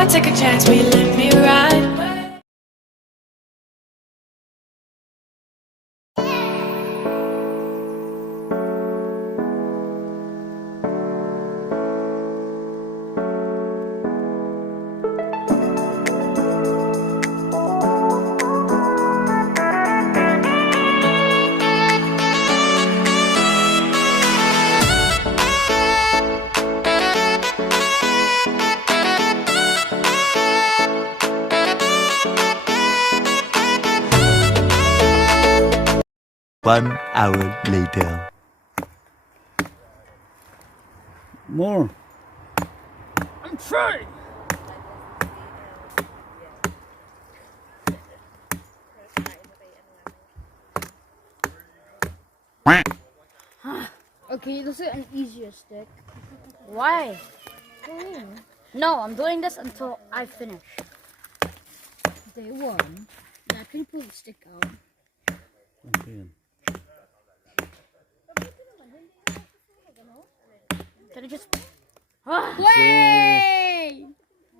I take a chance, will you let me ride? One hour later. More. I'm trying. Okay, this is an easier stick. Why? What do you mean? No, I'm doing this until I finish. Day one. Yeah, can you pull the stick out? Okay. Can I just... Way!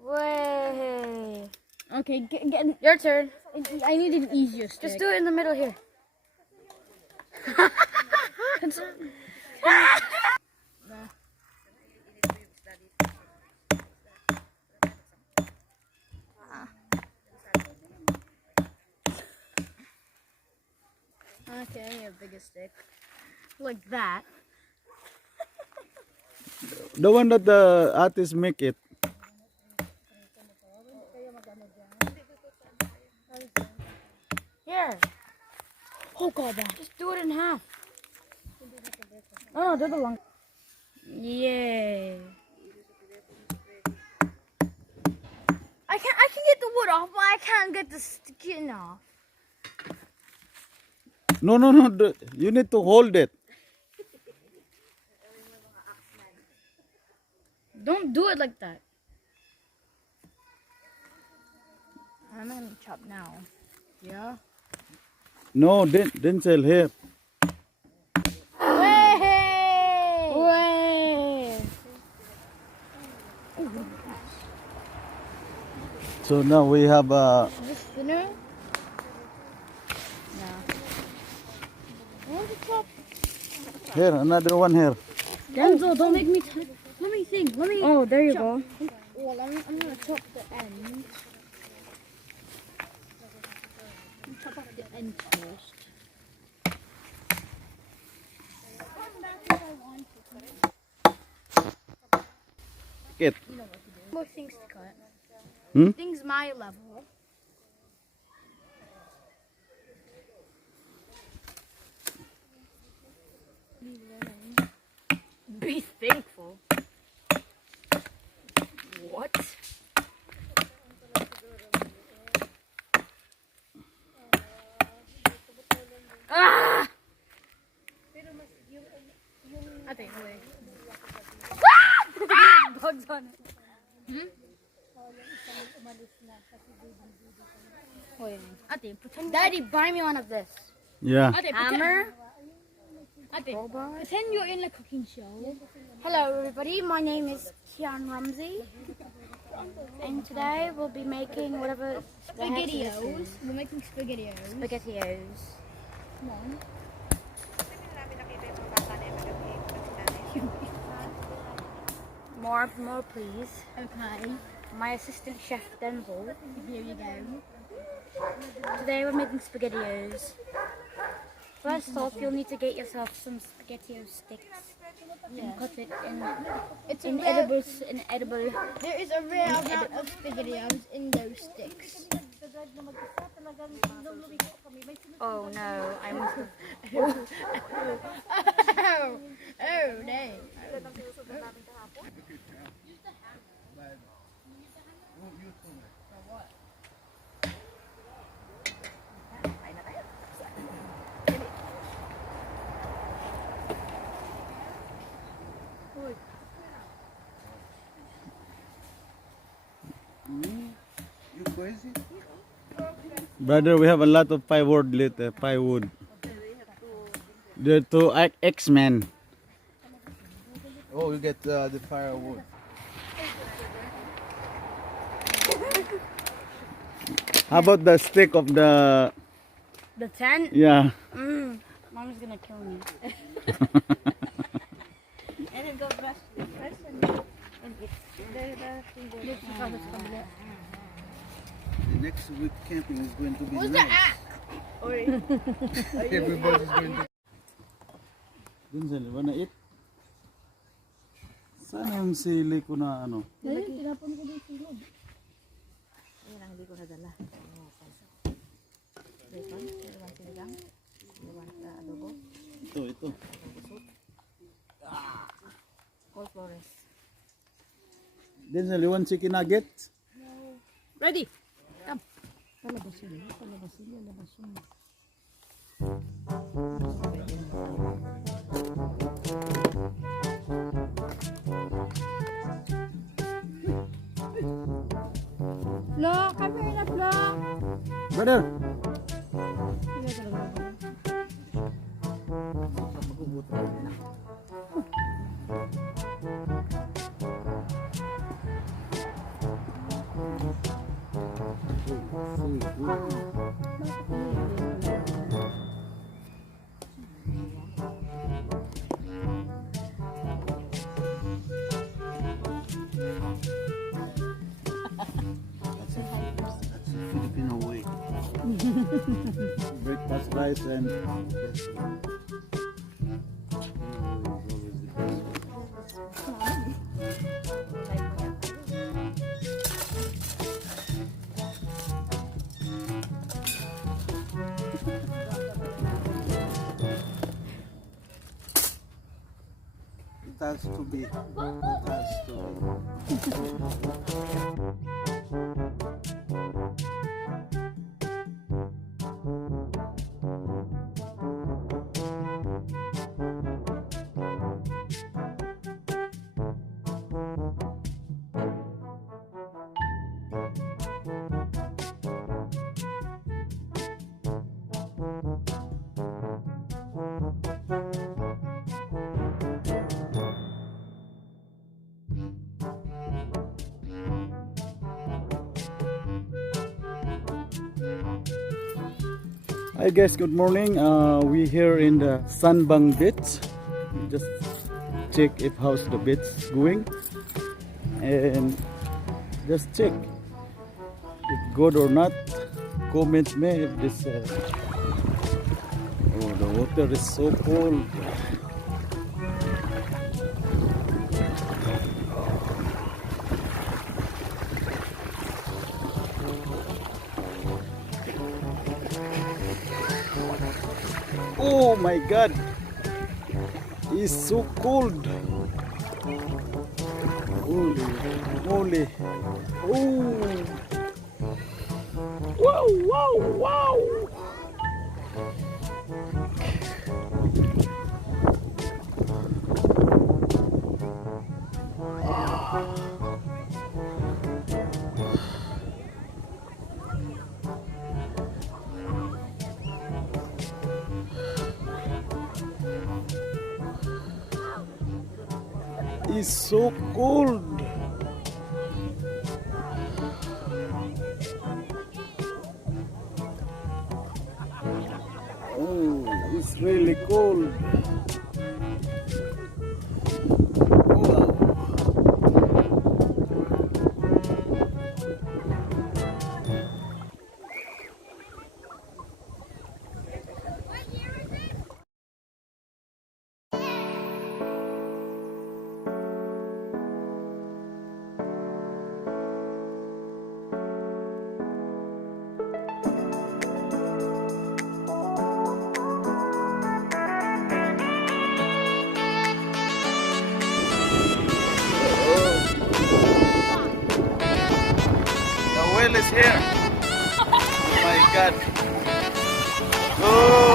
Way. Okay, get Your turn. I need an easier stick. Just do it in the middle here. Okay, I need a bigger stick. Like that. The one that the artists make it. Here. Oh god, Just do it in half. Oh, do the long. Yay. I can get the wood off, but I can't get the skin off. No. You need to hold it. Don't do it like that. I'm gonna chop now. Yeah. No, Denzel here. Way! Way. So now we have This spinner? I want to chop. here another one here. Denzel, don't make me... Let me think. Let me. Oh, there you chop. go. Well, I'm gonna chop the end. Chop off the end first. It. More things to cut. Hmm? Things my level. Be thankful. What? Ah! I think. Wait. Bugs on it. Wait. I think. Pretend. Daddy, buy me one of this. Yeah. I think. Hammer. I think. Crowbar. Pretend you're in a cooking show. Hello, everybody. My name is Kian Rumsey, and today we'll be making whatever the heck this Spaghettios. is. We're making spaghettios. Spaghettios. Come on. More, please. Okay. My assistant chef Denzel. Here you go. Today we're making spaghettios. First off, you'll need to get yourself some spaghettio sticks and cut it It's in a rare, edible. There is a rare amount of spaghettios in those sticks. Oh no, I must have. Oh, no. You crazy? Brother, we have a lot of firewood later. Firewood. The two X-Men. Oh, you get the firewood. How about the stick of the... The tent? Yeah. Mom's gonna kill me. And then go brush and it's The next week camping is going to be Who's the axe? Everybody's going to... Vincent, you wanna eat? Sana yung sili ko na ano? Ayun, tinapon ko din silog. Ayun ang hindi ko nadala. Bacon, dalawang sinigang, dalawang adobo, Ito. cold flores. Vincent, you want chicken nuggets? Ready? Palabasin. Flo, come here na Flo. Brother! That's a Filipino way. Breakfast rice and... It has to be. It has to be. Hi guys, good morning. We here in the sandbank beach. Just check if how's the beach going, and just check if good or not. Comment me if this. Oh, the water is so cold. Oh my god, it's so cold. Holy moly. Oh, wow. It's so cold. Oh, it's really cold. Wow. The whale is here. Oh my god. Oh.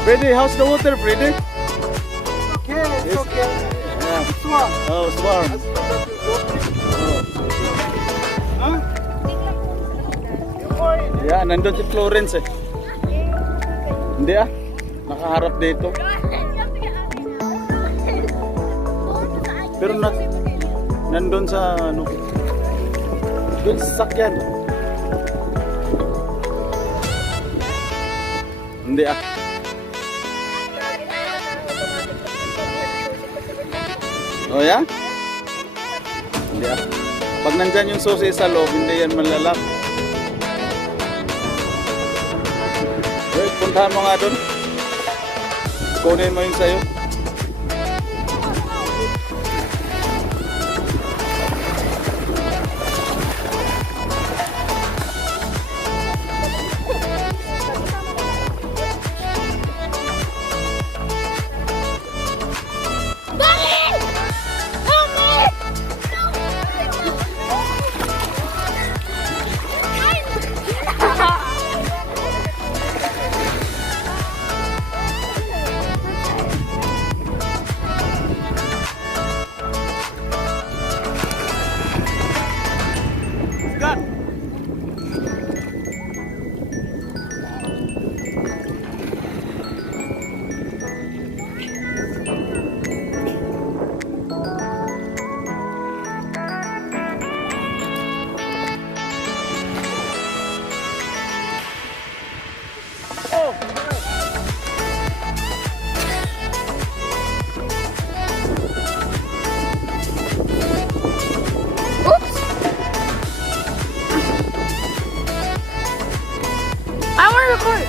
Freddy, how's the water, Freddy? Okay, it's okay. Yeah. It's warm. Oh, it's warm. Huh? You pour it. Yeah, nandun si Florence eh. Hindi ah. Nakaharap dito. Pero nandun sa ano. Doon sa sakyan. Hindi ah. Oh ya? Hindi ah. Pag nandyan yung susi sa loob, hindi yan malalak. Wait, puntahan mo nga doon. Kunin mo yung sayo. I want to record.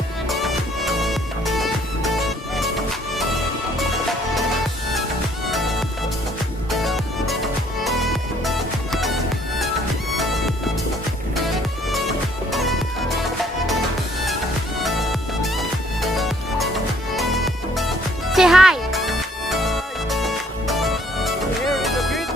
Say hi. Here is the beach.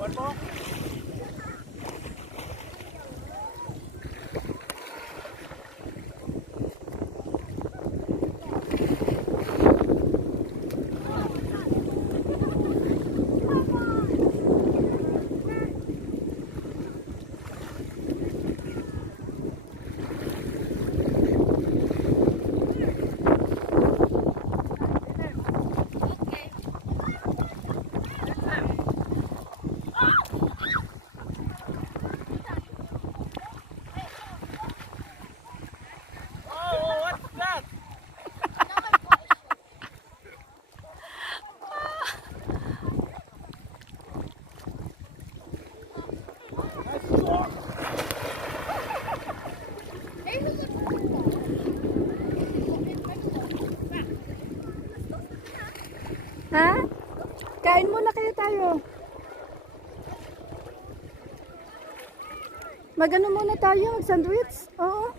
One more. Ha? Kain muna kayo tayo. Magano muna tayo, mag-sandwich? Oo.